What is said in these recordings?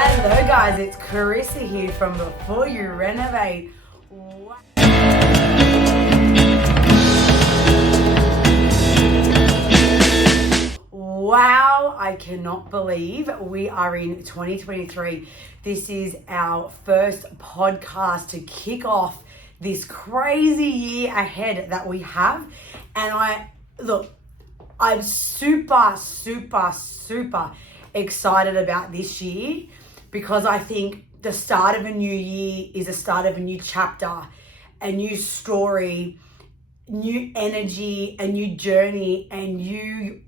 Hello guys, it's Carissa here from Before You Renovate. Wow, I cannot believe we are in 2023. This is our first podcast to kick off this crazy year ahead that we have. And I'm super excited about this year because I think the start of a new year is the start of a new chapter, a new story, new energy, a new journey, and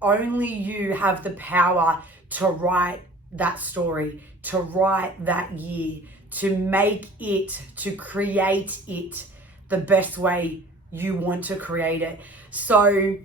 only you have the power to write that story, to write that year, to make it, to create it the best way you want to create it. So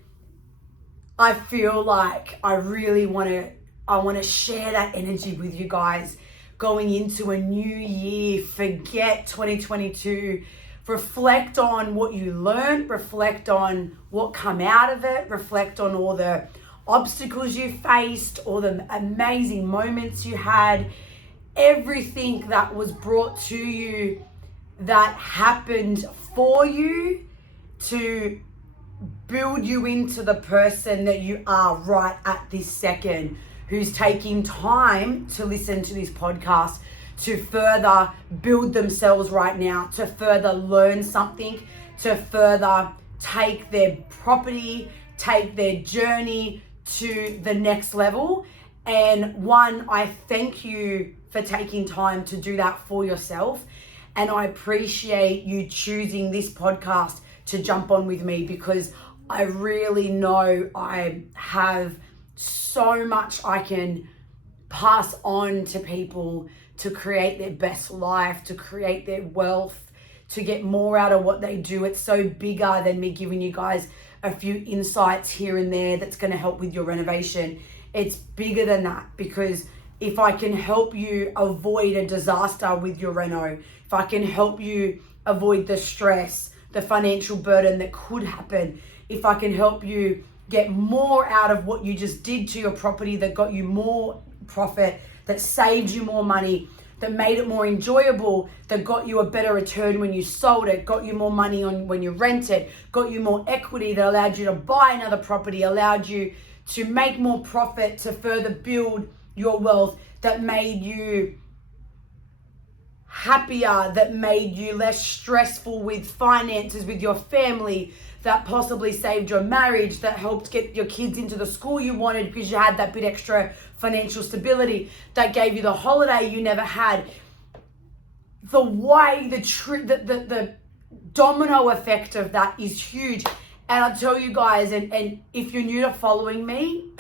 I feel like I want to share that energy with you guys going into a new year. Forget 2022. Reflect on what you learned, reflect on what come out of it, reflect on all the obstacles you faced, all the amazing moments you had, everything that was brought to you that happened for you to build you into the person that you are right at this second, who's taking time to listen to this podcast to further build themselves right now, to further learn something, to further take their property, take their journey to the next level. And I thank you for taking time to do that for yourself. And I appreciate you choosing this podcast to jump on with me, because I really know I have so much I can pass on to people to create their best life, to create their wealth, to get more out of what they do. It's so bigger than me giving you guys a few insights here and there that's going to help with your renovation. It's bigger than that, because if I can help you avoid a disaster with your reno, if I can help you avoid the stress, the financial burden that could happen, if I can help you get more out of what you just did to your property that got you more profit, that saved you more money, that made it more enjoyable, that got you a better return when you sold it, got you more money on when you rented, got you more equity that allowed you to buy another property, allowed you to make more profit to further build your wealth, that made you happier, that made you less stressful with finances, with your family, that possibly saved your marriage, that helped get your kids into the school you wanted because you had that bit extra financial stability, that gave you the holiday you never had. The domino effect of that is huge. And I'll tell you guys, and if you're new to following me,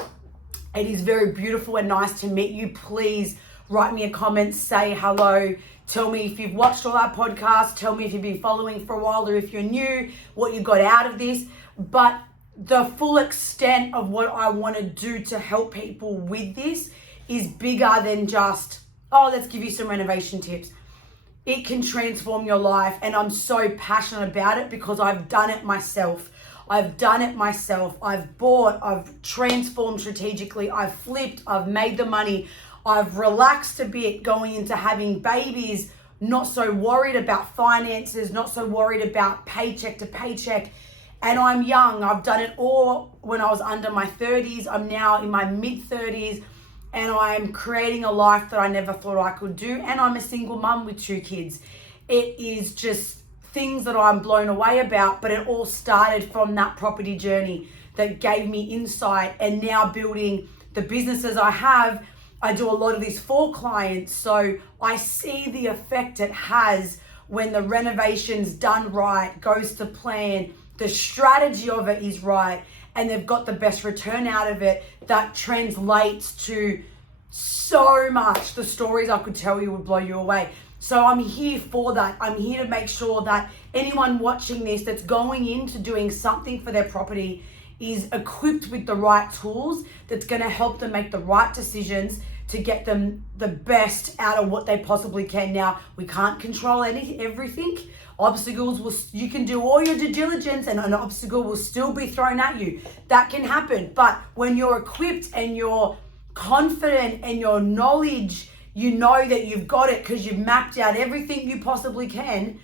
it is very beautiful and nice to meet you. Please write me a comment, say hello. Tell me if you've watched all our podcasts. Tell me if you've been following for a while, or if you're new, what you got out of this. But the full extent of what I want to do to help people with this is bigger than just, let's give you some renovation tips. It can transform your life, and I'm so passionate about it because I've done it myself. I've bought, I've transformed strategically, I've flipped, I've made the money, I've relaxed a bit going into having babies, not so worried about finances, not so worried about paycheck to paycheck. And I'm young. I've done it all when I was under my 30s. I'm now in my mid 30s, and I'm creating a life that I never thought I could do. And I'm a single mum with 2 kids. It is just things that I'm blown away about, but it all started from that property journey that gave me insight. And now building the businesses I have, I do a lot of this for clients, so I see the effect it has when the renovation's done right, goes to plan, the strategy of it is right, and they've got the best return out of it. That translates to so much. The stories I could tell you would blow you away. So I'm here for that. I'm here to make sure that anyone watching this that's going into doing something for their property is equipped with the right tools that's going to help them make the right decisions to get them the best out of what they possibly can. Now, we can't control everything. You can do all your due diligence and an obstacle will still be thrown at you. That can happen. But when you're equipped and you're confident and your knowledge you know that you've got it because you've mapped out everything you possibly can,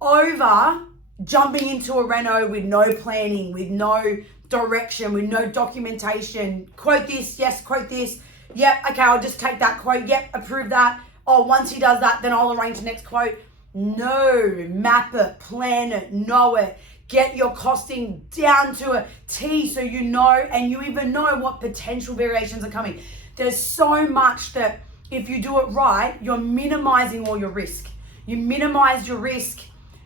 over jumping into a reno with no planning, with no direction, with no documentation. Quote this, yes, quote this. Yep, okay, I'll just take that quote. Yep, approve that. Oh, once he does that, then I'll arrange the next quote. No, map it, plan it, know it. Get your costing down to a T so you know, and you even know what potential variations are coming. There's so much that if you do it right, you're minimizing all your risk. You minimize your risk,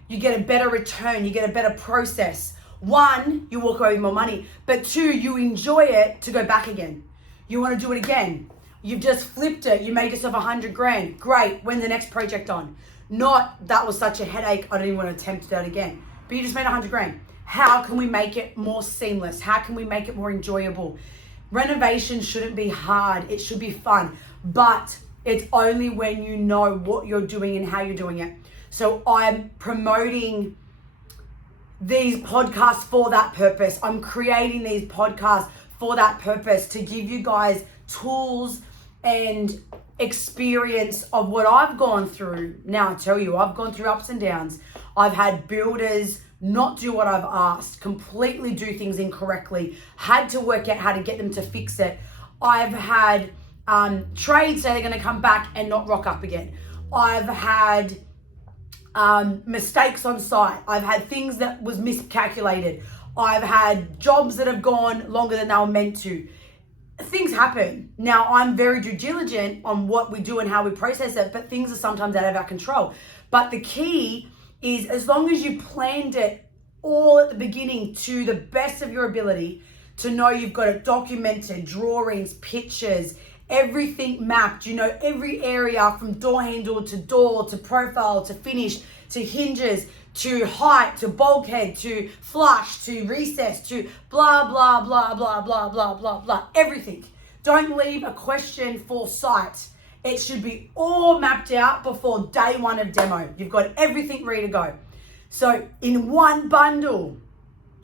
you get a better return, you get a better process. One, you walk away with more money, but two, you enjoy it to go back again. You want to do it again. You've just flipped it. You made yourself 100 grand. Great. When's the next project on? Not that was such a headache, I don't even want to attempt that again. But you just made 100 grand. How can we make it more seamless? How can we make it more enjoyable? Renovation shouldn't be hard. It should be fun. But it's only when you know what you're doing and how you're doing it. So I'm promoting these podcasts for that purpose. I'm creating these podcasts for that purpose, to give you guys tools and experience of what I've gone through. Now I tell you, I've gone through ups and downs. I've had builders not do what I've asked, completely do things incorrectly, had to work out how to get them to fix it. I've had trades say they're going to come back and not rock up again. I've had mistakes on site. I've had things that was miscalculated. I've had jobs that have gone longer than they were meant to. Things happen. Now, I'm very due diligent on what we do and how we process it, but things are sometimes out of our control. But the key is, as long as you planned it all at the beginning to the best of your ability, to know you've got it documented, drawings, pictures, everything mapped, you know, every area from door handle to door to profile to finish to hinges to height to bulkhead to flush to recess to blah, blah, blah, blah, blah, blah, blah, blah, everything. Don't leave a question for site. It should be all mapped out before day one of demo. You've got everything ready to go. So in one bundle,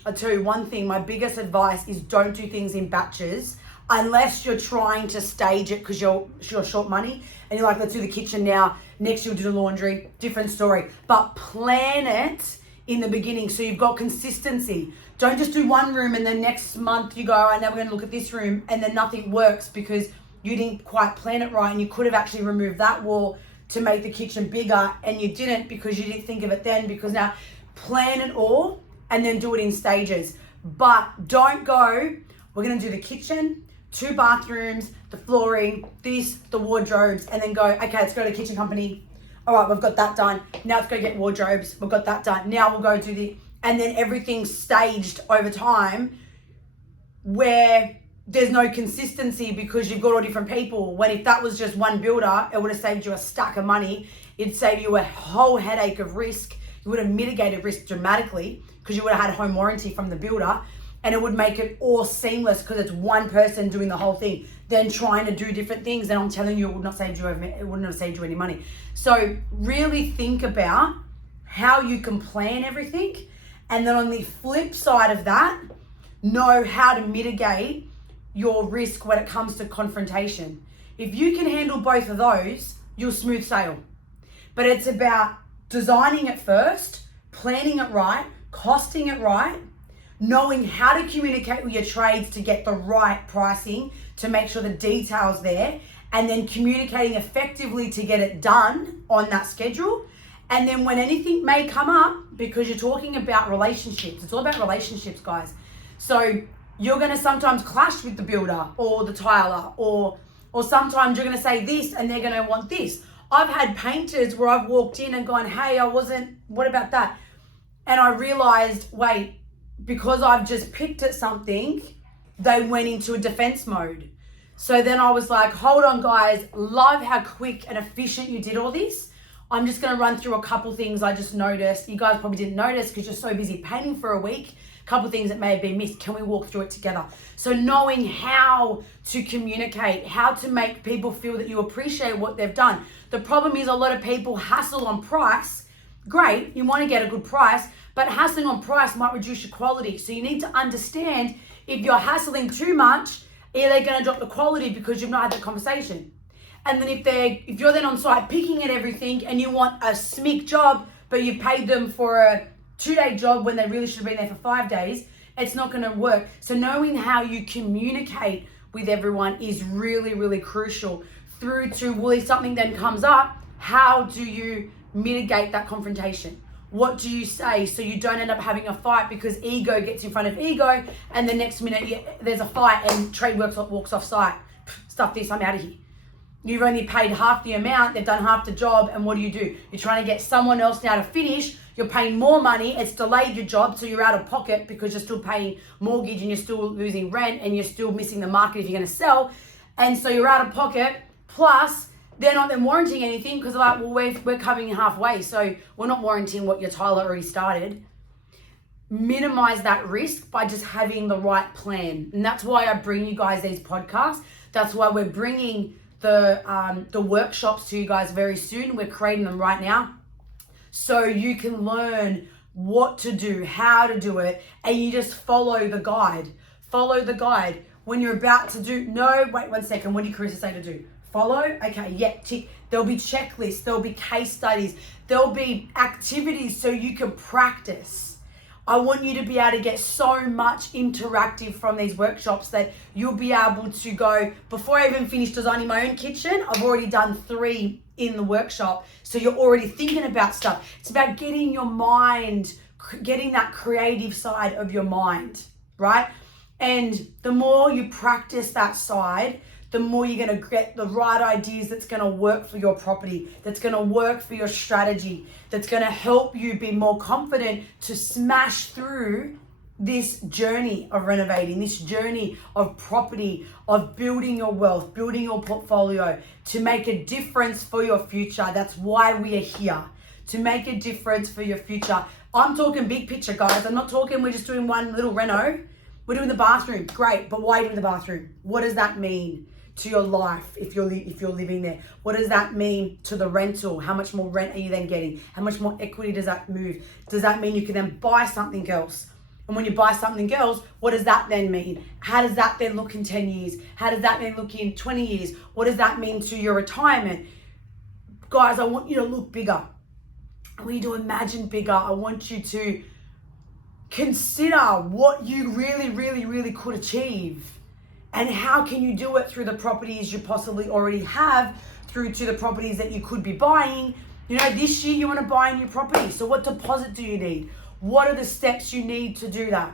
I'll tell you one thing, my biggest advice is don't do things in batches unless you're trying to stage it because you're short money and you're like, let's do the kitchen now, next you'll do the laundry, different story. But plan it in the beginning so you've got consistency. Don't just do one room and then next month you go, all right, now we're going to look at this room, and then nothing works because you didn't quite plan it right, and you could have actually removed that wall to make the kitchen bigger and you didn't because you didn't think of it then. Because now plan it all and then do it in stages. But don't go, we're going to do the kitchen, 2 bathrooms, the flooring, this, the wardrobes, and then go, okay, let's go to the kitchen company. All right, we've got that done. Now let's go get wardrobes. We've got that done. Now we'll go do the, and then everything's staged over time where there's no consistency because you've got all different people. When if that was just one builder, it would have saved you a stack of money. It'd save you a whole headache of risk. You would have mitigated risk dramatically because you would have had home warranty from the builder, and it would make it all seamless because it's one person doing the whole thing, then trying to do different things. And I'm telling you, it would not save you, it wouldn't have saved you any money. So really think about how you can plan everything. And then on the flip side of that, know how to mitigate your risk when it comes to confrontation. If you can handle both of those, you'll smooth sail. But it's about designing it first, planning it right, costing it right, knowing how to communicate with your trades to get the right pricing, to make sure the detail's there, and then communicating effectively to get it done on that schedule. And then when anything may come up, because you're talking about relationships, it's all about relationships, guys. So you're going to sometimes clash with the builder or the tiler, or sometimes you're going to say this and they're going to want this. I've had painters where I've walked in and gone, hey, what about that? And I realized, wait, because I've just picked at something, they went into a defense mode. So then I was like, hold on guys, love how quick and efficient you did all this. I'm just going to run through a couple things I just noticed. You guys probably didn't notice because you're so busy painting for a week. A couple things that may have been missed. Can we walk through it together? So knowing how to communicate, how to make people feel that you appreciate what they've done. The problem is a lot of people hassle on price. Great, you want to get a good price, but hassling on price might reduce your quality. So you need to understand, if you're hassling too much, are they going to drop the quality because you've not had the conversation? And then if you're then on site picking at everything and you want a SMIC job, but you paid them for a 2-day job when they really should have been there for 5 days, it's not going to work. So knowing how you communicate with everyone is really, really crucial. Through to, well, if something then comes up, how do you mitigate that confrontation? What do you say so you don't end up having a fight because ego gets in front of ego and the next minute there's a fight and trade walks off site. Stuff this, I'm out of here. You've only paid half the amount, they've done half the job, and what do? You're trying to get someone else now to finish, you're paying more money, it's delayed your job, so you're out of pocket because you're still paying mortgage and you're still losing rent and you're still missing the market if you're going to sell. And so you're out of pocket, plus they're not then warranting anything because they're like, well, we're covering you halfway, so we're not warranting what your tile already started. Minimize that risk by just having the right plan. And that's why I bring you guys these podcasts. That's why we're bringing the workshops to you guys very soon. We're creating them right now so you can learn what to do, how to do it, and you just follow the guide. Follow the guide. When you're about to do, no, wait 1 second, what did Carissa say to do? Follow? Okay, yeah, tick. There'll be checklists, there'll be case studies, there'll be activities so you can practice. I want you to be able to get so much interactive from these workshops that you'll be able to go, before I even finish designing my own kitchen, I've already done 3 in the workshop. So you're already thinking about stuff. It's about getting your mind, getting that creative side of your mind, right? And the more you practice that side, the more you're going to get the right ideas that's going to work for your property, that's going to work for your strategy, that's going to help you be more confident to smash through this journey of renovating, this journey of property, of building your wealth, building your portfolio, to make a difference for your future. That's why we are here, to make a difference for your future. I'm talking big picture, guys. I'm not talking we're just doing one little reno. We're doing the bathroom, great, but why doing the bathroom? What does that mean to your life if you're living there? What does that mean to the rental? How much more rent are you then getting? How much more equity does that move? Does that mean you can then buy something else? And when you buy something else, what does that then mean? How does that then look in 10 years? How does that then look in 20 years? What does that mean to your retirement? Guys, I want you to look bigger. I want you to imagine bigger. I want you to consider what you really, really, really could achieve. And how can you do it through the properties you possibly already have, through to the properties that you could be buying. You know, this year you want to buy a new property. So what deposit do you need? What are the steps you need to do that?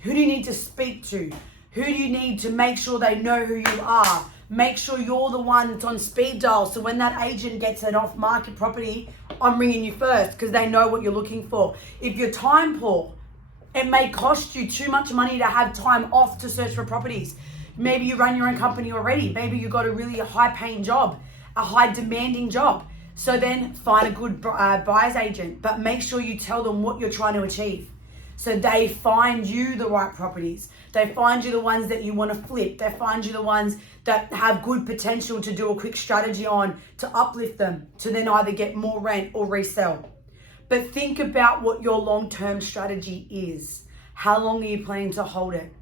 Who do you need to speak to? Who do you need to make sure they know who you are? Make sure you're the one that's on speed dial. So when that agent gets an off-market property, I'm ringing you first because they know what you're looking for. If you're time poor, it may cost you too much money to have time off to search for properties. Maybe you run your own company already. Maybe you got a really high paying job, a high demanding job. So then find a good buyer's agent, but make sure you tell them what you're trying to achieve. So they find you the right properties. They find you the ones that you want to flip. They find you the ones that have good potential to do a quick strategy on, to uplift them, to then either get more rent or resell. But think about what your long-term strategy is. How long are you planning to hold it?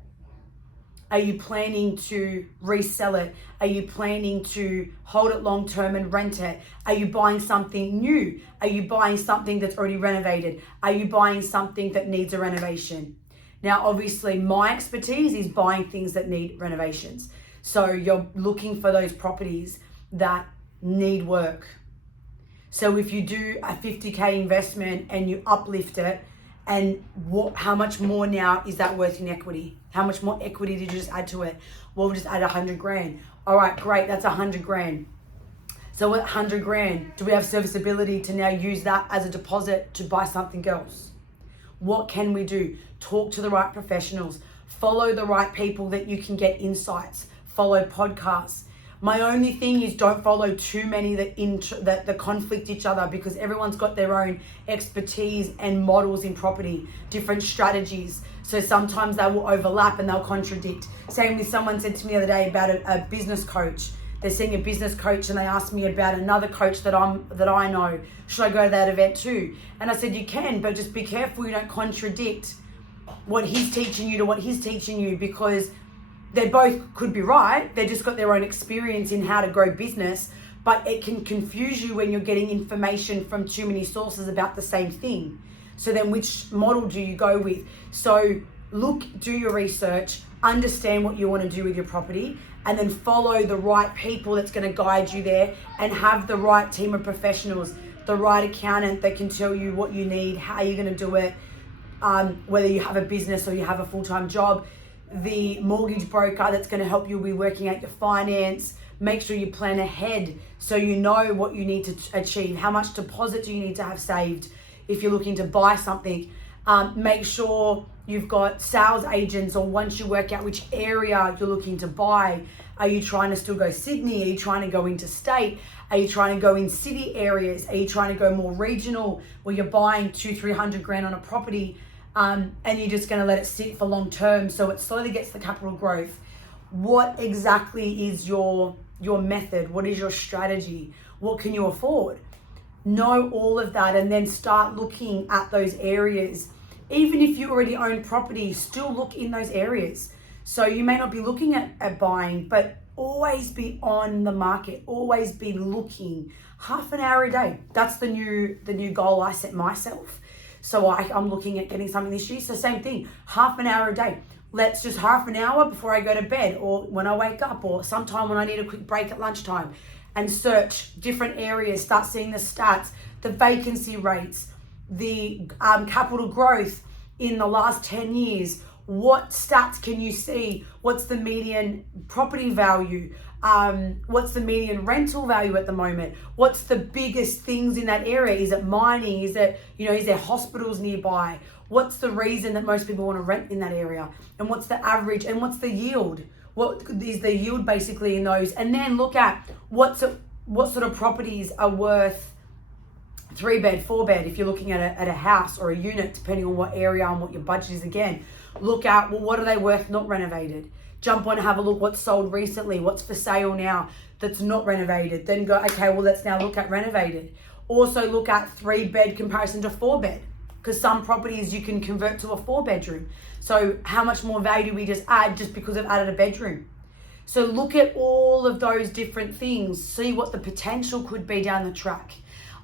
Are you planning to resell it? Are you planning to hold it long term and rent it? Are you buying something new? Are you buying something that's already renovated? Are you buying something that needs a renovation? Now, obviously, my expertise is buying things that need renovations. So you're looking for those properties that need work. So if you do a 50K investment and you uplift it, and how much more now is that worth in equity? How much more equity did you just add to it? Well, we'll just add 100 grand. All right, great, that's 100 grand. So with 100 grand, do we have serviceability to now use that as a deposit to buy something else? What can we do? Talk to the right professionals. Follow the right people that you can get insights. Follow podcasts. My only thing is don't follow too many that conflict each other, because everyone's got their own expertise and models in property, different strategies. So sometimes they will overlap and they'll contradict. Same with someone said to me the other day about a business coach. They're seeing a business coach and they asked me about another coach that I know. Should I go to that event too? And I said, you can, but just be careful you don't contradict what he's teaching you to what he's teaching you, because they both could be right. They just got their own experience in how to grow business. but it can confuse you when you're getting information from too many sources about the same thing. So then which model do you go with? So do your research, understand what you want to do with your property, and then follow the right people that's going to guide you there, and have the right team of professionals, the right accountant that can tell you what you need, how you're going to do it, whether you have a business or you have a full-time job, the mortgage broker that's going to help you be working out your finance. Make sure you plan ahead so you know what you need to achieve. How much deposit do you need to have saved if you're looking to buy something? Make sure you've got sales agents, or once you work out which area you're looking to buy. Are you trying to still go Sydney? Are you trying to go interstate? Are you trying to go in city areas? Are you trying to go more regional, where you're buying 200-300 grand on a property, and you're just going to let it sit for long term so it slowly gets the capital growth? What exactly is your method? What is your strategy? What can you afford? Know all of that, and then start looking at those areas. Even if you already own property, still look in those areas. So you may not be looking at buying, but always be on the market, always be looking. Half an hour a day. That's the new goal I set myself. So I'm looking at getting something this year. So same thing, half an hour a day. Let's just half an hour before I go to bed, or when I wake up, or sometime when I need a quick break at lunchtime, and search different areas, start seeing the stats, the vacancy rates, the capital growth in the last 10 years. What stats can you see? What's the median property value? What's the median rental value at the moment? What's the biggest things in that area? Is it mining? Is there hospitals nearby? What's the reason that most people want to rent in that area? And what's the average? And what's the yield? What is the yield basically in those? And then look at what sort of properties are worth 3-bed, 4-bed, if you're looking at a house or a unit, depending on what area and what your budget is. Again, look at, well, what are they worth not renovated? Jump on and have a look what's sold recently, what's for sale now that's not renovated. Then go, okay, well, let's now look at renovated. Also look at 3-bed comparison to 4-bed, because some properties you can convert to a 4-bedroom. So how much more value do we just add just because I've added a bedroom? So look at all of those different things, see what the potential could be down the track.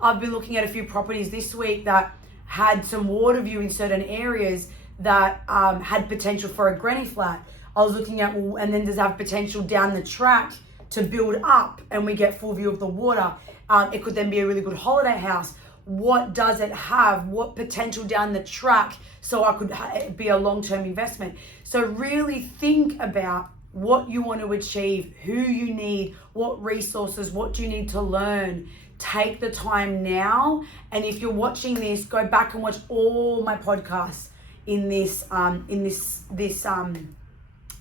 I've been looking at a few properties this week that had some water view in certain areas that had potential for a granny flat. I was looking at, and then does have potential down the track to build up and we get full view of the water. It could then be a really good holiday house. What does it have? What potential down the track so I could be a long-term investment? So really think about what you want to achieve, who you need, what resources, what do you need to learn. Take the time now. And if you're watching this, go back and watch all my podcasts in this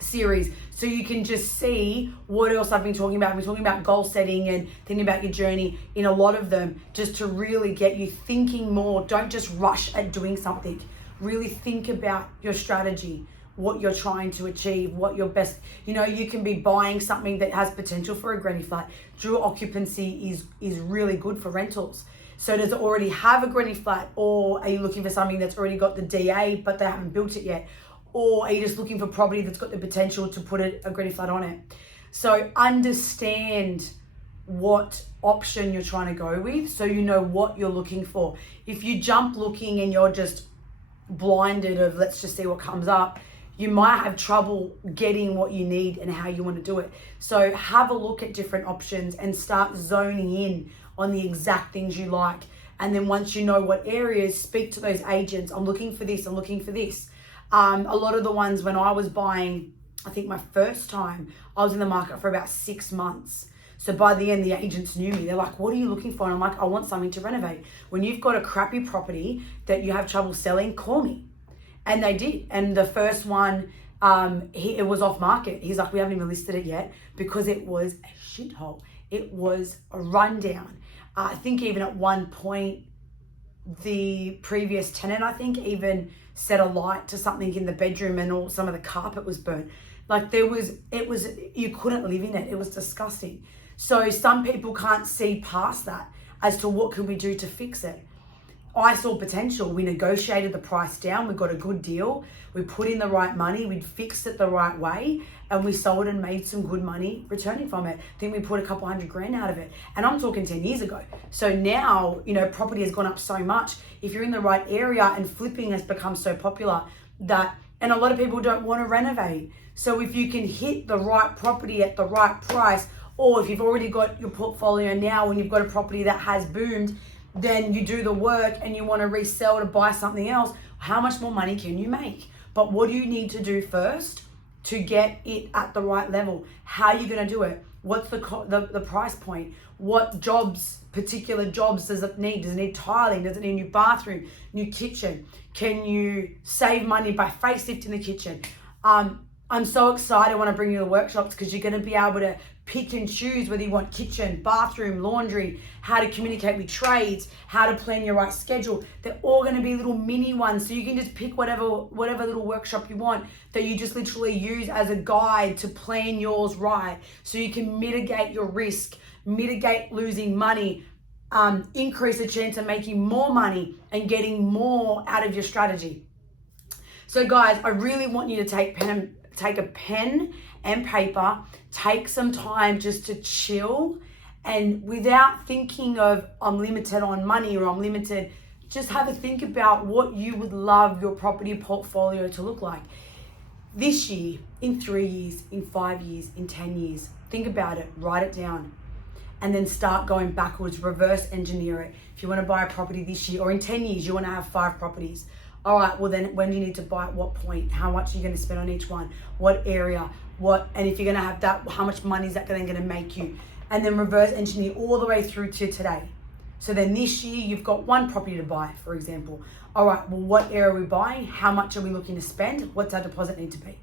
series, so you can just see what else I've been talking about. I've been talking about goal setting and thinking about your journey in a lot of them, just to really get you thinking more. Don't just rush at doing something. Really think about your strategy, what you're trying to achieve, what your best, you can be buying something that has potential for a granny flat. Dual occupancy is really good for rentals. So does it already have a granny flat, or are you looking for something that's already got the DA but they haven't built it yet? Or are you just looking for property that's got the potential to put a granny flat on it? So understand what option you're trying to go with, so you know what you're looking for. If you jump looking and you're just blinded of let's just see what comes up, you might have trouble getting what you need and how you want to do it. So have a look at different options and start zoning in on the exact things you like. And then once you know what areas, speak to those agents. I'm looking for this, I'm looking for this. A lot of the ones when I was buying, I think my first time, I was in the market for about 6 months. So by the end, the agents knew me. They're like, what are you looking for? And I'm like, I want something to renovate. When you've got a crappy property that you have trouble selling, call me. And they did. And the first one, it was off market. He's like, we haven't even listed it yet, because it was a shithole. It was a rundown. I think even at one point, the previous tenant, I think, even set a light to something in the bedroom and some of the carpet was burnt. Like you couldn't live in it. It was disgusting. So some people can't see past that as to what can we do to fix it. I saw potential. We negotiated the price down. We got a good deal. We put in the right money. We fixed it the right way, and we sold and made some good money returning from it. Then we put a couple $100,000 out of it. And I'm talking 10 years ago. So now, property has gone up so much. If you're in the right area, and flipping has become so popular and a lot of people don't want to renovate. So if you can hit the right property at the right price, or if you've already got your portfolio now and you've got a property that has boomed, then you do the work and you want to resell to buy something else, how much more money can you make? But what do you need to do first to get it at the right level? How are you going to do it? What's the price point? What particular jobs does it need? Does it need tiling? Does it need a new bathroom, new kitchen? Can you save money by facelifting the kitchen? I'm so excited when I bring you the workshops, because you're going to be able to pick and choose whether you want kitchen, bathroom, laundry, how to communicate with trades, how to plan your right schedule. They're all going to be little mini ones, so you can just pick whatever little workshop you want that you just literally use as a guide to plan yours right, so you can mitigate your risk, mitigate losing money, increase the chance of making more money and getting more out of your strategy. So guys, I really want you to take a pen and paper, take some time just to chill, and without thinking of I'm limited on money or I'm limited, just have a think about what you would love your property portfolio to look like this year, in 3 years, in 5 years, in 10 years. Think about it, write it down, and then start going backwards, reverse engineer it. If you want to buy a property this year, or in 10 years, you want to have 5 properties. All right, well then when do you need to buy at what point? How much are you going to spend on each one? What area? And if you're going to have that, how much money is that going to make you? And then reverse engineer all the way through to today. So then this year you've got 1 property to buy, for example. All right, well what area are we buying? How much are we looking to spend? What's our deposit need to be?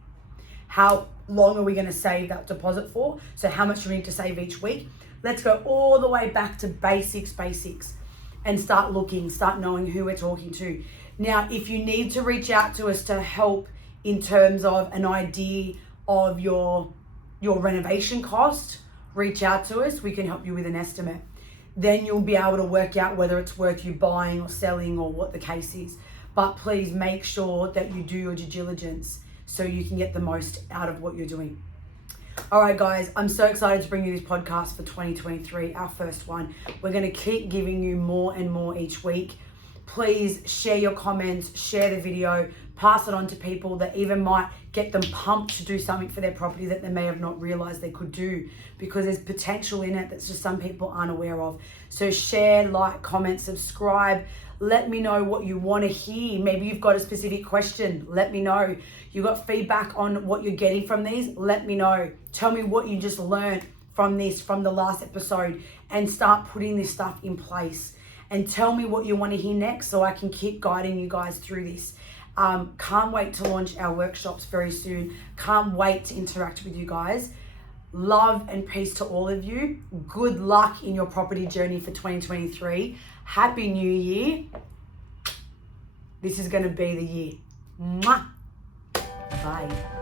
How long are we going to save that deposit for? So how much do we need to save each week? Let's go all the way back to basics, and start knowing who we're talking to. Now, if you need to reach out to us to help in terms of an idea of your renovation cost, reach out to us. We can help you with an estimate. Then you'll be able to work out whether it's worth you buying or selling or what the case is. But please make sure that you do your due diligence so you can get the most out of what you're doing. All right, guys, I'm so excited to bring you this podcast for 2023, our first one. We're going to keep giving you more and more each week. Please share your comments, share the video, pass it on to people that even might get them pumped to do something for their property that they may have not realized they could do, because there's potential in it that's just some people aren't aware of. So share, like, comment, subscribe. Let me know what you want to hear. Maybe you've got a specific question. Let me know. You got feedback on what you're getting from these? Let me know. Tell me what you just learned from the last episode, and start putting this stuff in place. And tell me what you want to hear next so I can keep guiding you guys through this. Can't wait to launch our workshops very soon. Can't wait to interact with you guys. Love and peace to all of you. Good luck in your property journey for 2023. Happy New Year. This is going to be the year. Mwah. Bye.